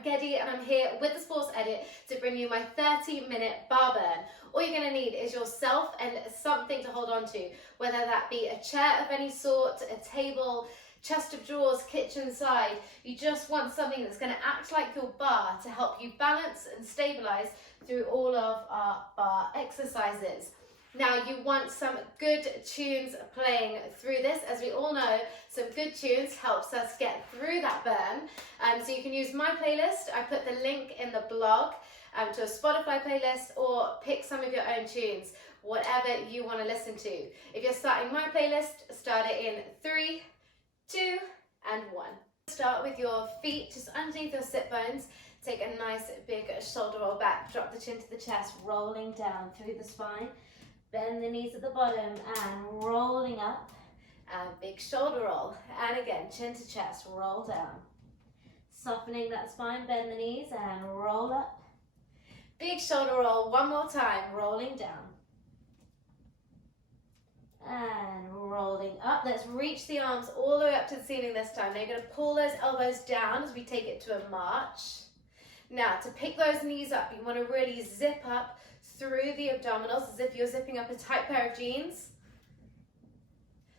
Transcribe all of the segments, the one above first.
I'm Geddy and I'm here with the Sports Edit to bring you my 30-minute bar burn. All you're going to need is yourself and something to hold on to, whether that be a chair of any sort, a table, chest of drawers, kitchen side. You just want something that's going to act like your bar to help you balance and stabilize through all of our bar exercises. Now you want some good tunes playing through this. As we all know, some good tunes helps us get through that burn. So you can use my playlist. I put the link in the blog to a Spotify playlist, or pick some of your own tunes, whatever you want to listen to. If you're starting my playlist, start it in 3, 2, and 1. Start with your feet just underneath your sit bones. Take a nice big shoulder roll back. Drop the chin to the chest, rolling down through the spine. Bend the knees at the bottom and rolling up, and big shoulder roll. And again, chin to chest, roll down. Softening that spine, bend the knees and roll up. Big shoulder roll, one more time, rolling down. And rolling up. Let's reach the arms all the way up to the ceiling this time. Now you're going to pull those elbows down as we take it to a march. Now to pick those knees up, you want to really zip up through the abdominals as if you're zipping up a tight pair of jeans.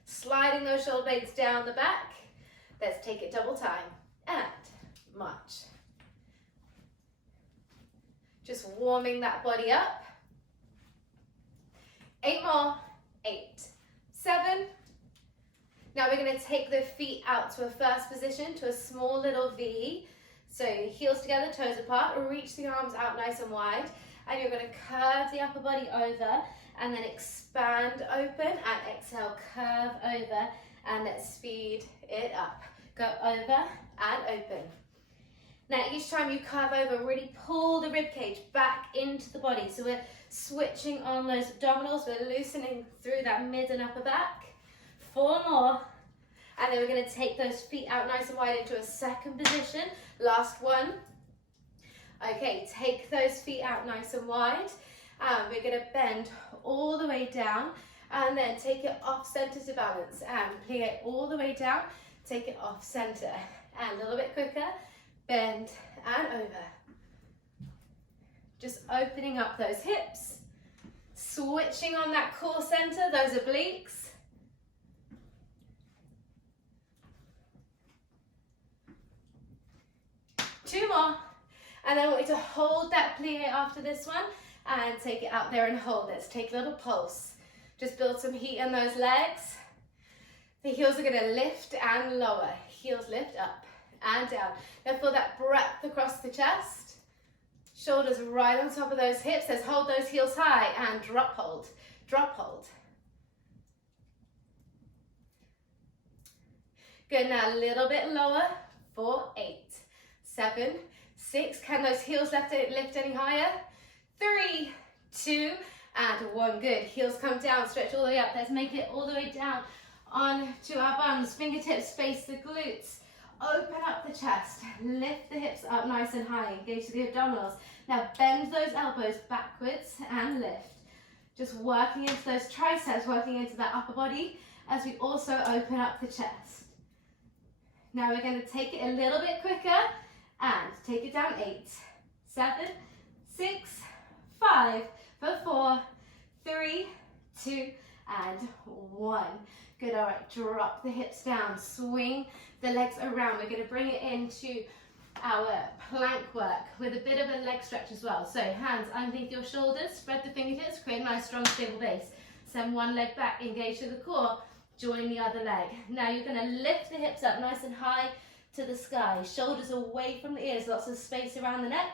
Sliding those shoulder blades down the back. Let's take it double time and march. Just warming that body up. 8 more. 8, 7. Now we're going to take the feet out to a first position, to a small little V. So heels together, toes apart. Reach the arms out nice and wide. And you're going to curve the upper body over and then expand open, and exhale, curve over, and let's speed it up. Go over and open. Now each time you curve over, really pull the rib cage back into the body. So we're switching on those abdominals, we're loosening through that mid and upper back. 4 more. And then we're going to take those feet out nice and wide into a second position. Last one. Okay, take those feet out nice and wide. We're going to bend all the way down and then take it off center to balance. And plie all the way down, take it off center. And a little bit quicker, bend and over. Just opening up those hips, switching on that core center, those obliques. Two more. And then I want you to hold that plie after this one and take it out there and hold it. Let's take a little pulse. Just build some heat in those legs. The heels are going to lift and lower. Heels lift up and down. Now feel that breadth across the chest. Shoulders right on top of those hips. Let's hold those heels high and drop hold. Drop hold. Good, now a little bit lower for 8, 7, 6. Can those heels lift any higher? 3, 2, and 1. Good. Heels come down, stretch all the way up. Let's make it all the way down onto our buns. Fingertips face the glutes. Open up the chest. Lift the hips up nice and high. Engage the abdominals. Now bend those elbows backwards and lift. Just working into those triceps, working into that upper body as we also open up the chest. Now we're going to take it a little bit quicker. And take it down. 8, 7, 6, 5, for 4, 3, 2, and 1. Good, all right, drop the hips down, swing the legs around. We're going to bring it into our plank work with a bit of a leg stretch as well. So hands underneath your shoulders, spread the fingertips, create a nice strong stable base. Send one leg back, engage to the core, join the other leg. Now you're going to lift the hips up nice and high to the sky, shoulders away from the ears, lots of space around the neck.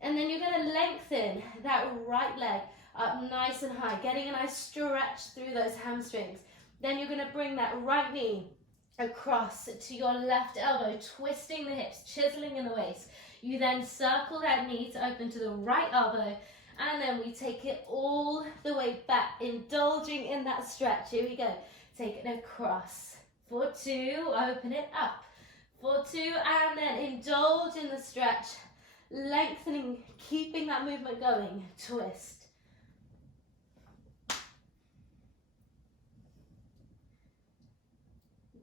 And then you're going to lengthen that right leg up nice and high, getting a nice stretch through those hamstrings. Then you're going to bring that right knee across to your left elbow, twisting the hips, chiseling in the waist. You then circle that knee to open to the right elbow, and then we take it all the way back, indulging in that stretch. Here we go. Take it across. For 2, open it up. For 2, and then indulge in the stretch, lengthening, keeping that movement going. Twist.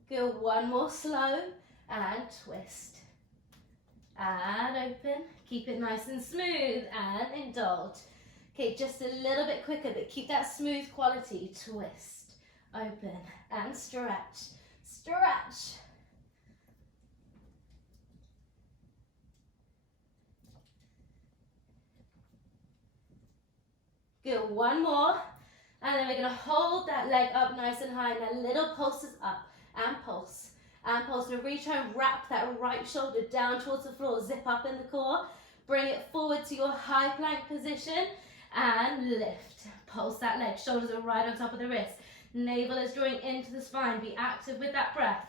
Go one more slow and twist. and open. Keep it nice and smooth and indulge. Okay, just a little bit quicker, but keep that smooth quality. Twist, open, and stretch. Stretch. Good, one more. And then we're gonna hold that leg up nice and high. Now little pulses up, and pulse, and pulse. Now really try and wrap that right shoulder down towards the floor. Zip up in the core. Bring it forward to your high plank position, and lift. Pulse that leg. Shoulders are right on top of the wrist. Navel is drawing into the spine. Be active with that breath.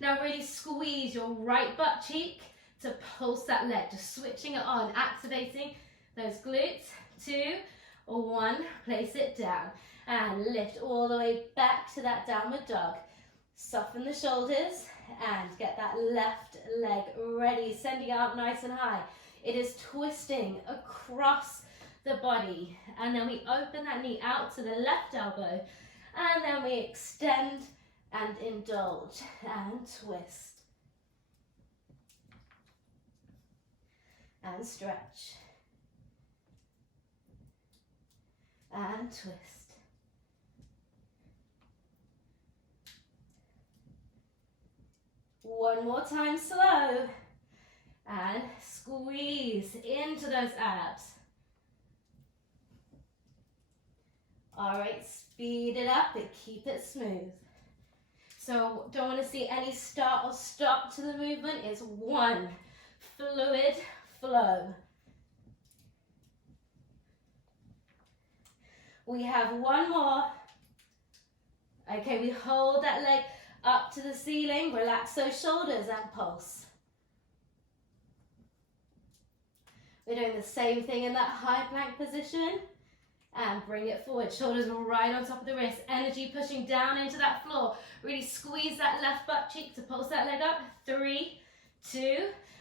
Now really squeeze your right butt cheek to pulse that leg. Just switching it on, activating those glutes. 2, 1, place it down. And lift all the way back to that downward dog. Soften the shoulders and get that left leg ready, sending out nice and high. It is twisting across the body. And then we open that knee out to the left elbow. And then we extend and indulge and twist. And stretch. And twist. One more time, slow. And squeeze into those abs. All right, speed it up, but keep it smooth. So don't want to see any start or stop to the movement. It's one fluid flow. We have one more. Okay, we hold that leg up to the ceiling, relax those shoulders and pulse. We're doing the same thing in that high plank position and bring it forward. Shoulders are right on top of the wrist. Energy pushing down into that floor. Really squeeze that left butt cheek to pulse that leg up. 3, 2,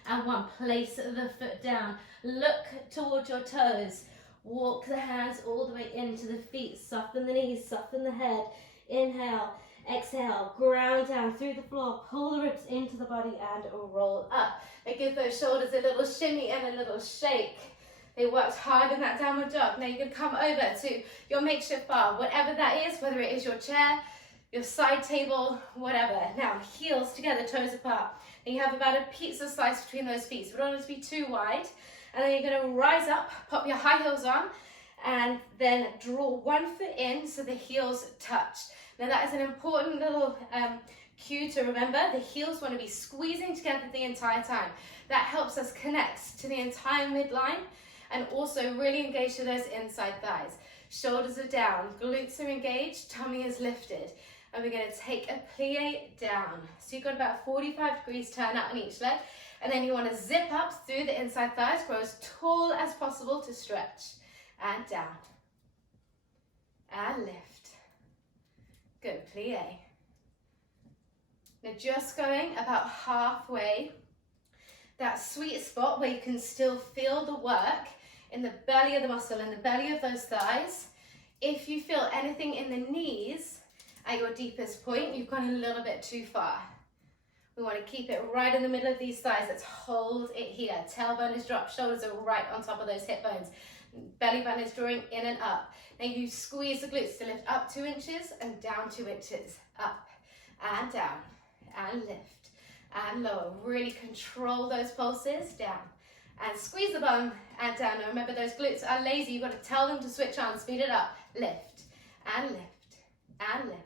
and 1. Place the foot down. Look towards your toes. Walk the hands all the way into the feet. Soften the knees, soften the head. Inhale. Exhale, ground down through the floor, pull the ribs into the body and roll up. And give those shoulders a little shimmy and a little shake. They worked hard in that downward dog. Now you're going to come over to your makeshift bar, whatever that is, whether it is your chair, your side table, whatever. Now heels together, toes apart. And you have about a pizza slice between those feet, so we don't want it to be too wide. And then you're going to rise up, pop your high heels on, and then draw one foot in so the heels touch. Now that is an important little cue to remember. The heels want to be squeezing together the entire time. That helps us connect to the entire midline and also really engage to those inside thighs. Shoulders are down, glutes are engaged, tummy is lifted. And we're going to take a plie down. So you've got about 45 degrees turn out on each leg. And then you want to zip up through the inside thighs, grow as tall as possible to stretch. And down. And lift. Good, plie. Now just going about halfway, that sweet spot where you can still feel the work in the belly of the muscle, in the belly of those thighs. If you feel anything in the knees at your deepest point, you've gone a little bit too far. We want to keep it right in the middle of these thighs. Let's hold it here. Tailbone is dropped, shoulders are right on top of those hip bones. Belly button is drawing in and up. Now you squeeze the glutes to lift up 2 inches and down 2 inches. Up and down and lift and lower. Really control those pulses. Down and squeeze the bum and down. Now remember, those glutes are lazy. You've got to tell them to switch on. Speed it up. Lift and lift and lift.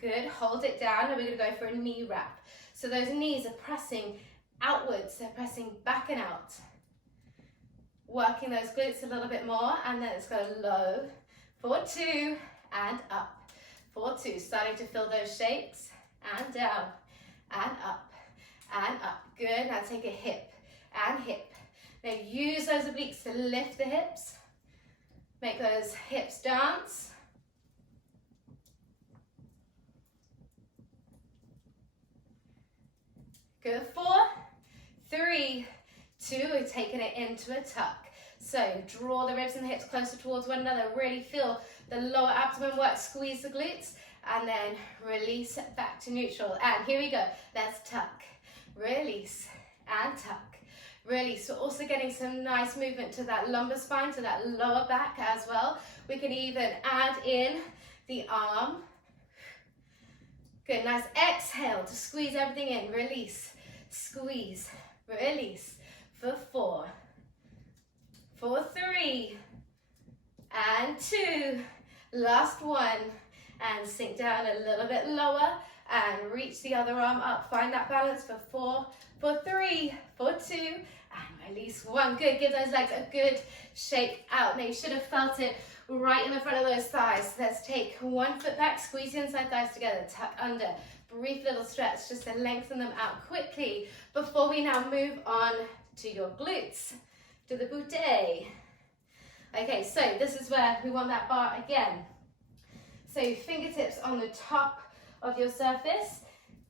Good. Hold it down. And we're going to go for a knee wrap. So those knees are pressing outwards, they're pressing back and out. Working those glutes a little bit more, and then let's go low for 2 and up for 2. Starting to feel those shakes, and down and up and up. Good. Now take a hip and hip. Now use those obliques to lift the hips. Make those hips dance. Good. 4, 3, 2, we're taking it into a tuck. So draw the ribs and the hips closer towards one another. Really feel the lower abdomen work, squeeze the glutes, and then release back to neutral. And here we go. Let's tuck, release, and tuck, release. So also getting some nice movement to that lumbar spine, to that lower back as well. We can even add in the arm. Good, nice exhale to squeeze everything in. Release, squeeze, release for 4, for 3, and 2. Last one, and sink down a little bit lower and reach the other arm up. Find that balance for 4, for 3, for 2, and release 1. Good, give those legs a good shake out. Now you should have felt it right in the front of those thighs. Let's take one foot back, squeeze the inside thighs together, tuck under. Brief little stretch just to lengthen them out quickly before we now move on to your glutes, to the butte. Okay, so this is where we want that bar again. So fingertips on the top of your surface,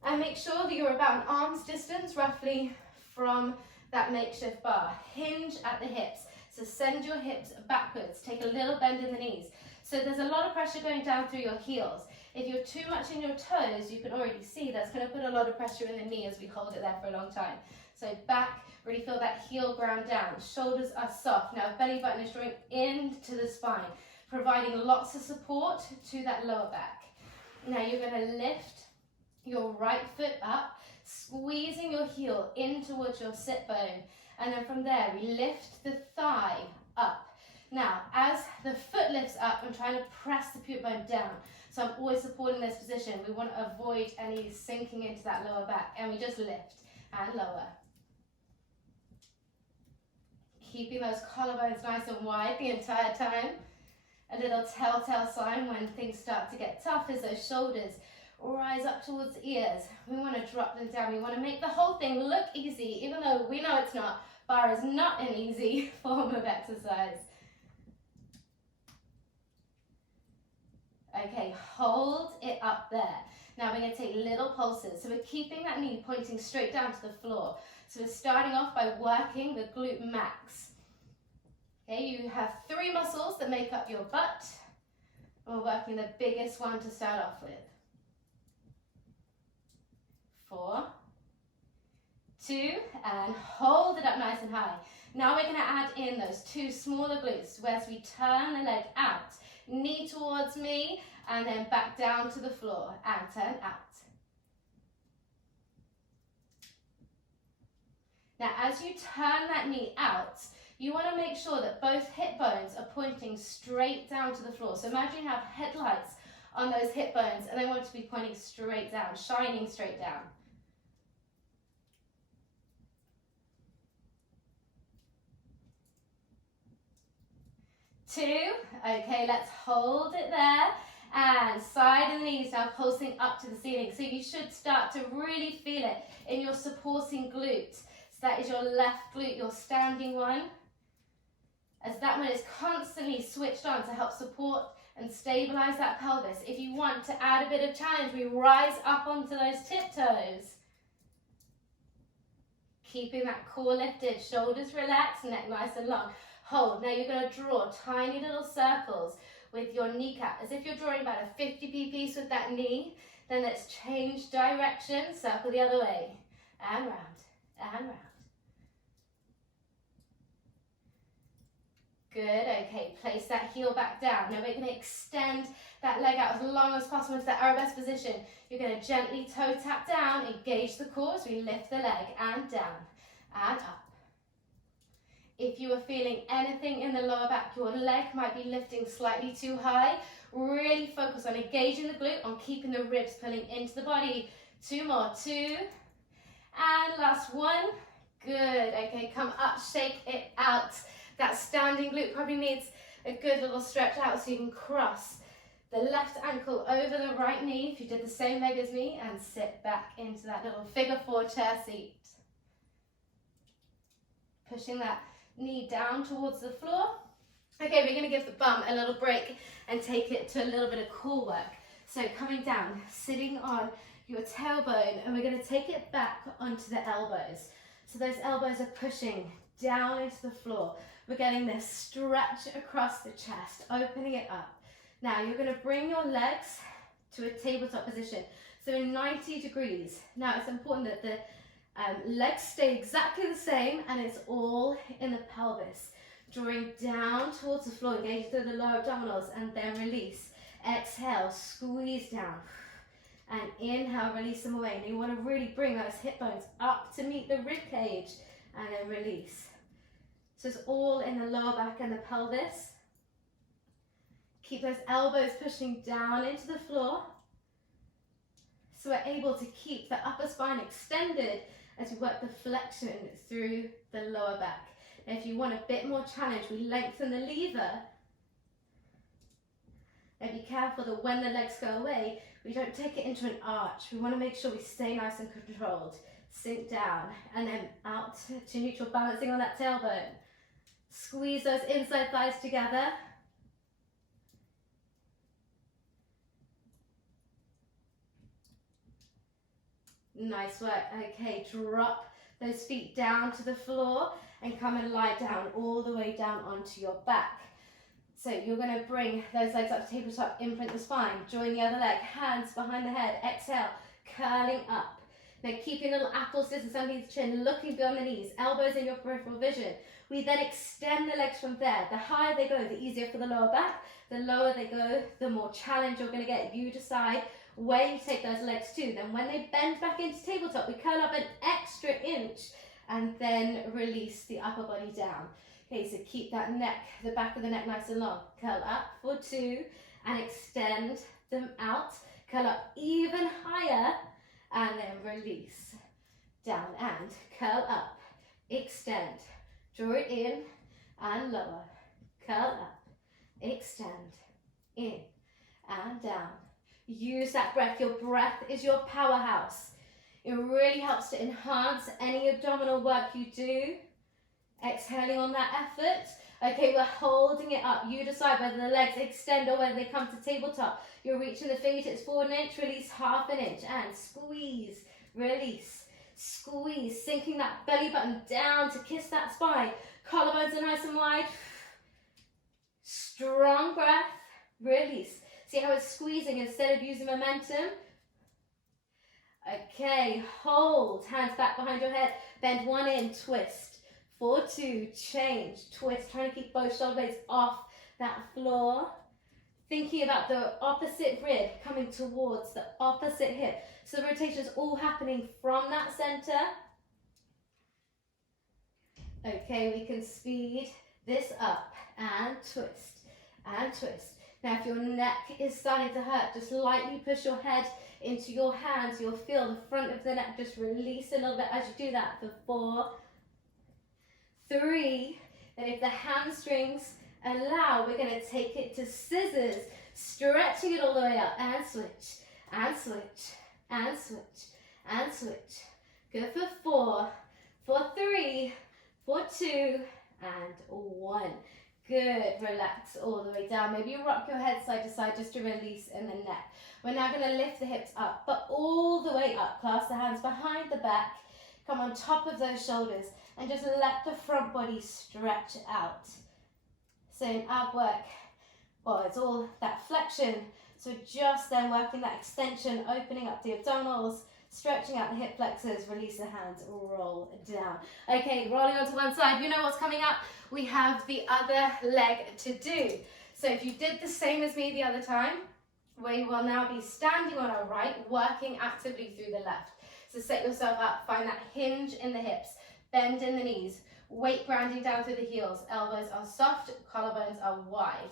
and make sure that you're about an arm's distance roughly from that makeshift bar. Hinge at the hips, so send your hips backwards, take a little bend in the knees. So there's a lot of pressure going down through your heels. If you're too much in your toes, you can already see that's going to put a lot of pressure in the knee as we hold it there for a long time. So back, really feel that heel ground down. Shoulders are soft. Now belly button is drawing into the spine, providing lots of support to that lower back. Now you're going to lift your right foot up, squeezing your heel in towards your sit bone. And then from there, we lift the thigh up. Now, as the foot lifts up, I'm trying to press the pubic bone down. So I'm always supporting this position. We want to avoid any sinking into that lower back. And we just lift and lower. Keeping those collarbones nice and wide the entire time. A little telltale sign when things start to get tough is those shoulders rise up towards the ears. We want to drop them down. We want to make the whole thing look easy, even though we know it's not. Barre is not an easy form of exercise. Okay, hold it up there. Now we're going to take little pulses. So we're keeping that knee pointing straight down to the floor. So we're starting off by working the glute max. Okay, you have 3 muscles that make up your butt. We're working the biggest one to start off with. 4, 2, and hold it up nice and high. Now we're going to add in those 2 smaller glutes, whereas we turn the leg out, knee towards me, and then back down to the floor, and turn out. Now as you turn that knee out, you want to make sure that both hip bones are pointing straight down to the floor. So imagine you have headlights on those hip bones, and they want to be pointing straight down, shining straight down. 2, okay, let's hold it there, and side of the knees now pulsing up to the ceiling. So you should start to really feel it in your supporting glute. So that is your left glute, your standing one, as that one is constantly switched on to help support and stabilize that pelvis. If you want to add a bit of challenge, we rise up onto those tiptoes. Keeping that core lifted, shoulders relaxed, neck nice and long. Hold. Now you're going to draw tiny little circles with your kneecap, as if you're drawing about a 50p piece with that knee. Then let's change direction, circle the other way, and round, and round. Good, okay, place that heel back down. Now we're going to extend that leg out as long as possible into that arabesque position. You're going to gently toe tap down, engage the core as we lift the leg, and down, and up. If you are feeling anything in the lower back, your leg might be lifting slightly too high, really focus on engaging the glute, on keeping the ribs pulling into the body. 2 more, 2, and last 1. Good, okay, come up, shake it out. That standing glute probably needs a good little stretch out so you can cross the left ankle over the right knee if you did the same leg as me, and sit back into that little figure 4 chair seat. Pushing that knee down towards the floor. Okay, we're going to give the bum a little break and take it to a little bit of core work. So coming down, sitting on your tailbone, and we're going to take it back onto the elbows. So those elbows are pushing down into the floor. We're getting this stretch across the chest, opening it up. Now you're going to bring your legs to a tabletop position. So in 90 degrees. Now it's important that the legs stay exactly the same and it's all in the pelvis. Drawing down towards the floor, engage through the lower abdominals and then release. Exhale, squeeze down. And inhale, release them away. And you want to really bring those hip bones up to meet the rib cage and then release. So it's all in the lower back and the pelvis. Keep those elbows pushing down into the floor. So we're able to keep the upper spine extended as we work the flexion through the lower back. Now if you want a bit more challenge, we lengthen the lever. Now be careful that when the legs go away, we don't take it into an arch. We want to make sure we stay nice and controlled. Sink down and then out to neutral, balancing on that tailbone. Squeeze those inside thighs together. Nice work. Okay, drop those feet down to the floor and come and lie down all the way down onto your back. So you're going to bring those legs up to tabletop, imprint the spine, join the other leg, hands behind the head, exhale, curling up. Now keeping little apples distance underneath the chin, looking beyond the knees, elbows in your peripheral vision. We then extend the legs from there. The higher they go, the easier for the lower back. The lower they go, the more challenge you're going to get. You decide where you take those legs to. Then when they bend back into tabletop, we curl up an extra inch and then release the upper body down. Okay, so keep that neck, the back of the neck nice and long. Curl up for 2 and extend them out. Curl up even higher and then release. Down and curl up, extend, draw it in and lower. Curl up, extend, in and down. Use that breath. Your breath is your powerhouse. It really helps to enhance any abdominal work you do. Exhaling on that effort. Okay, we're holding it up. You decide whether the legs extend or whether they come to tabletop. You're reaching the fingertips forward an inch, release half an inch, and squeeze, release, squeeze, sinking that belly button down to kiss that spine. Collarbones are nice and wide. Strong breath, release. See how it's squeezing instead of using momentum? Okay, hold, hands back behind your head, bend one in, twist. For 2, change, twist, trying to keep both shoulder blades off that floor. Thinking about the opposite rib coming towards the opposite hip. So the rotation is all happening from that center. Okay, we can speed this up and twist and twist. Now if your neck is starting to hurt, just lightly push your head into your hands. You'll feel the front of the neck just release a little bit as you do that for 4, 3, and if the hamstrings allow, we're going to take it to scissors, stretching it all the way up, and switch, and switch, and switch, and switch. Good for 4, for 3, for 2, and 1. Good, relax all the way down. Maybe you rock your head side to side just to release in the neck. We're now going to lift the hips up, but all the way up. Clasp the hands behind the back, come on top of those shoulders, and just let the front body stretch out. So in ab work, well, it's all that flexion. So just then working that extension, opening up the abdominals, stretching out the hip flexors, release the hands, roll down. Okay, rolling onto one side. You know what's coming up? We have the other leg to do. So if you did the same as me the other time, we will now be standing on our right, working actively through the left. So set yourself up, find that hinge in the hips. Bend in the knees, weight grounding down through the heels, elbows are soft, collarbones are wide.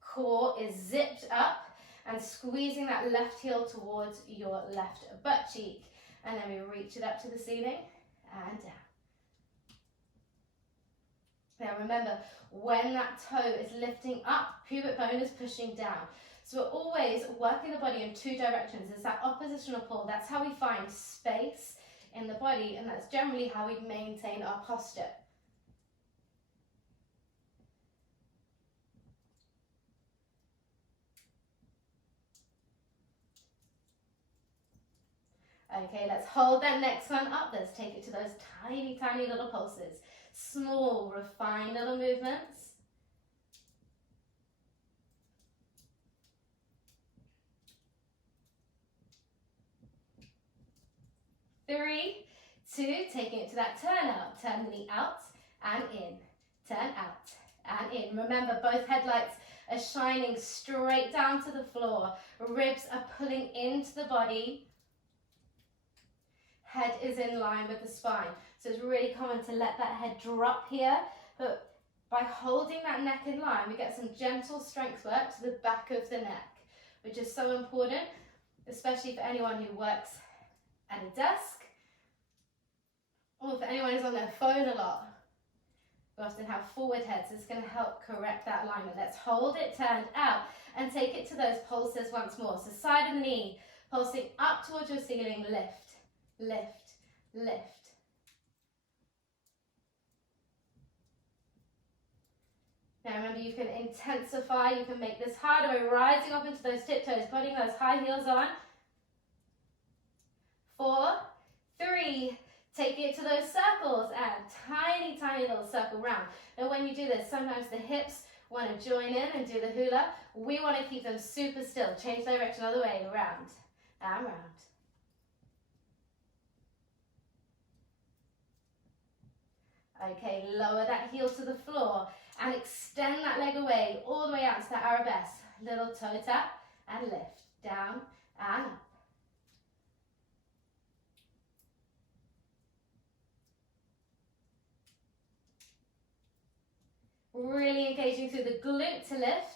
Core is zipped up and squeezing that left heel towards your left butt cheek. And then we reach it up to the ceiling and down. Now remember, when that toe is lifting up, pubic bone is pushing down. So we're always working the body in 2 directions. It's that oppositional pull. That's how we find space in the body, and that's generally how we maintain our posture. Okay, let's hold that next one up. Let's take it to those tiny, tiny little pulses. Small, refined little movements. 3, 2, taking it to that turn out. Turn the knee out and in. Turn out and in. Remember, both headlights are shining straight down to the floor. Ribs are pulling into the body. Head is in line with the spine. So it's really common to let that head drop here, but by holding that neck in line, we get some gentle strength work to the back of the neck, which is so important, especially for anyone who works at a desk, or for anyone who's on their phone a lot. We often have forward heads. It's going to help correct that alignment. Let's hold it turned out and take it to those pulses once more. So side of the knee, pulsing up towards your ceiling, lift, lift, lift. Now remember, you can intensify, you can make this harder by rising up into those tiptoes, putting those high heels on. 4, 3, take it to those circles and tiny, tiny little circle round. Now when you do this, sometimes the hips want to join in and do the hula. We want to keep them super still. Change direction other way, round and round. Okay, lower that heel to the floor and extend that leg away, all the way out to that arabesque. Little toe tap and lift, down and up. Really engaging through the glute to lift.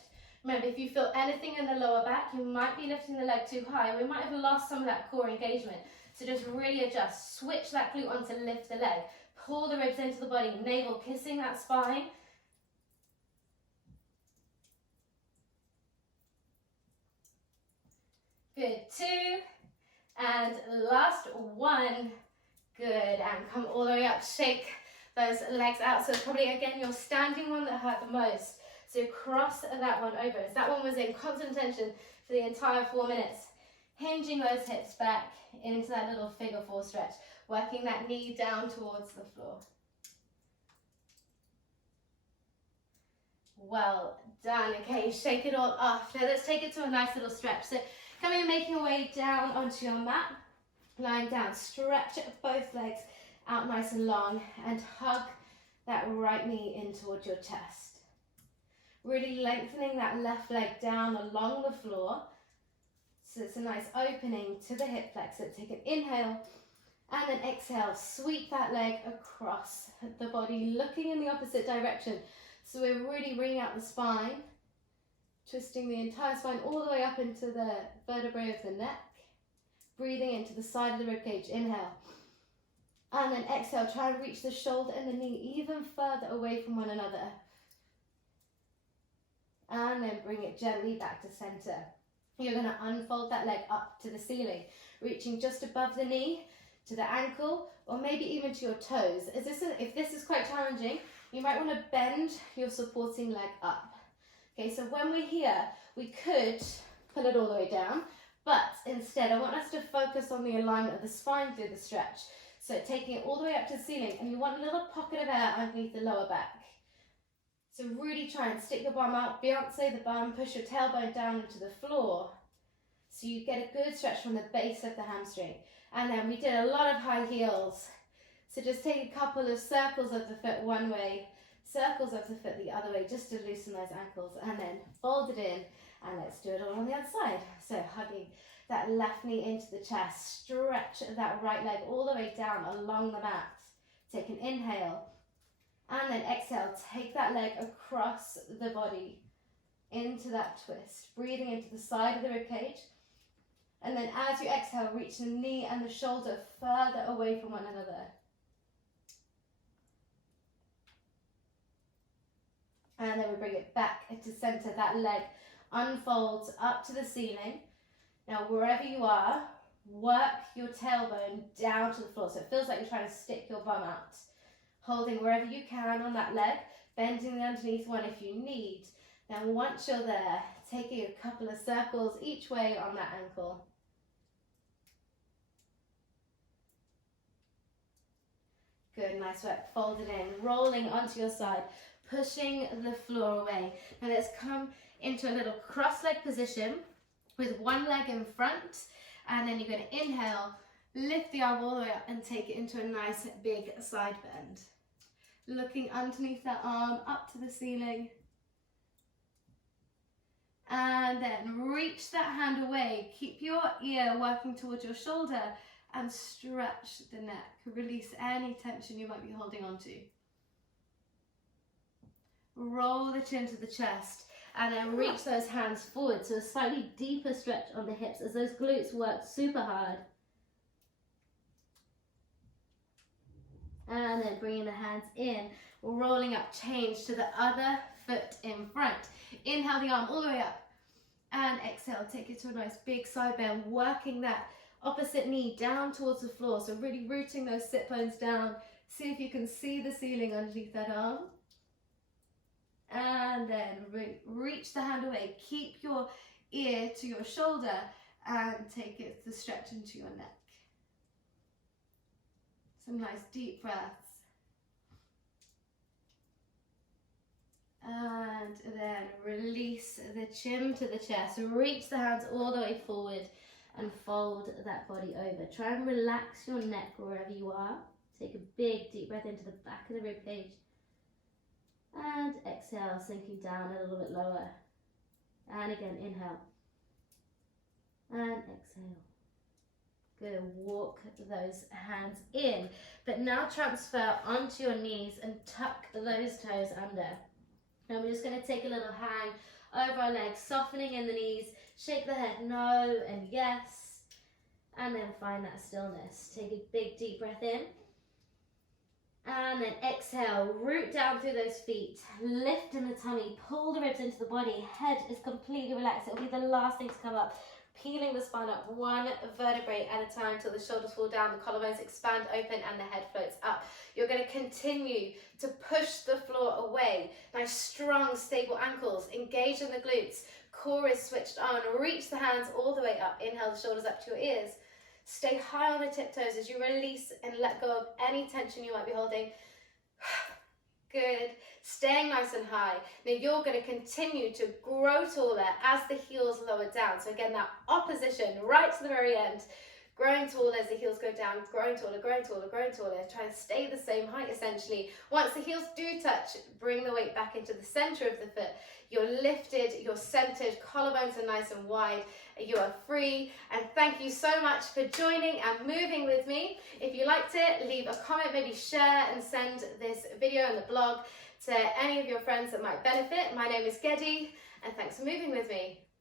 Remember, if you feel anything in the lower back, you might be lifting the leg too high. We might have lost some of that core engagement. So just really adjust. Switch that glute on to lift the leg. Pull the ribs into the body, navel kissing that spine. Good, 2, and last 1. Good, and come all the way up, shake those legs out. So probably, again, your standing one that hurt the most. So cross that one over. So that one was in constant tension for the entire 4 minutes. Hinging those hips back into that little figure 4 stretch. Working that knee down towards the floor. Well done. Okay, shake it all off. Now let's take it to a nice little stretch. So coming and making your way down onto your mat. Lying down, stretch both legs out nice and long and hug that right knee in towards your chest. Really lengthening that left leg down along the floor. So it's a nice opening to the hip flexor. Take an inhale and then exhale. Sweep that leg across the body, looking in the opposite direction. So we're really bringing out the spine, twisting the entire spine all the way up into the vertebrae of the neck. Breathing into the side of the ribcage. Inhale. And then exhale. Try and reach the shoulder and the knee even further away from one another. And then bring it gently back to center. You're going to unfold that leg up to the ceiling, reaching just above the knee to the ankle, or maybe even to your toes. If this is quite challenging, you might want to bend your supporting leg up. Okay, so when we're here, we could pull it all the way down, but instead I want us to focus on the alignment of the spine through the stretch. So taking it all the way up to the ceiling, and you want a little pocket of air underneath the lower back. So really try and stick your bum out, Beyonce the bum, push your tailbone down into the floor. So you get a good stretch from the base of the hamstring. And then we did a lot of high heels. So just take a couple of circles of the foot one way, circles of the foot the other way, just to loosen those ankles. And then fold it in, and let's do it all on the other side. So hugging that left knee into the chest, stretch that right leg all the way down along the mat. Take an inhale. And then exhale, take that leg across the body into that twist. Breathing into the side of the ribcage. And then as you exhale, reach the knee and the shoulder further away from one another. And then we bring it back into center. That leg unfolds up to the ceiling. Now wherever you are, work your tailbone down to the floor. So it feels like you're trying to stick your bum out. Holding wherever you can on that leg, bending the underneath one if you need. Now once you're there, taking a couple of circles each way on that ankle. Good, nice work. Fold it in, rolling onto your side, pushing the floor away. Now let's come into a little cross leg position with one leg in front, and then you're going to inhale, Lift the arm all the way up and take it into a nice big side bend. Looking underneath that arm up to the ceiling. And then reach that hand away. Keep your ear working towards your shoulder and stretch the neck. Release any tension you might be holding on to. Roll the chin to the chest and then reach those hands forward. So a slightly deeper stretch on the hips as those glutes work super hard. And then bringing the hands in, rolling up, change to the other foot in front. Inhale the arm all the way up and exhale, take it to a nice big side bend, working that opposite knee down towards the floor. So really rooting those sit bones down. See if you can see the ceiling underneath that arm. And then reach the hand away. Keep your ear to your shoulder and take it to stretch into your neck. Some nice deep breaths. And then release the chin to the chest. Reach the hands all the way forward and fold that body over. Try and relax your neck wherever you are. Take a big deep breath into the back of the rib cage. And exhale, sinking down a little bit lower. And again, inhale. And exhale. Good, walk those hands in. But now transfer onto your knees and tuck those toes under. And we're just going to take a little hang over our legs, softening in the knees. Shake the head no and yes. And then find that stillness. Take a big deep breath in. And then exhale, root down through those feet. Lift in the tummy, pull the ribs into the body. Head is completely relaxed. It'll be the last thing to come up. Peeling the spine up one vertebrae at a time till the shoulders fall down, the collarbones expand open and the head floats up. You're going to continue to push the floor away. Nice strong stable ankles, engage in the glutes, core is switched on. Reach the hands all the way up. Inhale the shoulders up to your ears. Stay high on the tiptoes as you release and let go of any tension you might be holding. Good. Staying nice and high. Now you're going to continue to grow taller as the heels lower down. So again, that opposition right to the very end. Growing taller as the heels go down, growing taller, growing taller, growing taller. Try and stay the same height essentially. Once the heels do touch, bring the weight back into the center of the foot. You're lifted, you're centered, collarbones are nice and wide. You are free. And thank you so much for joining and moving with me. If you liked it, leave a comment, maybe share and send this video and the blog to any of your friends that might benefit. My name is Gedi, and thanks for moving with me.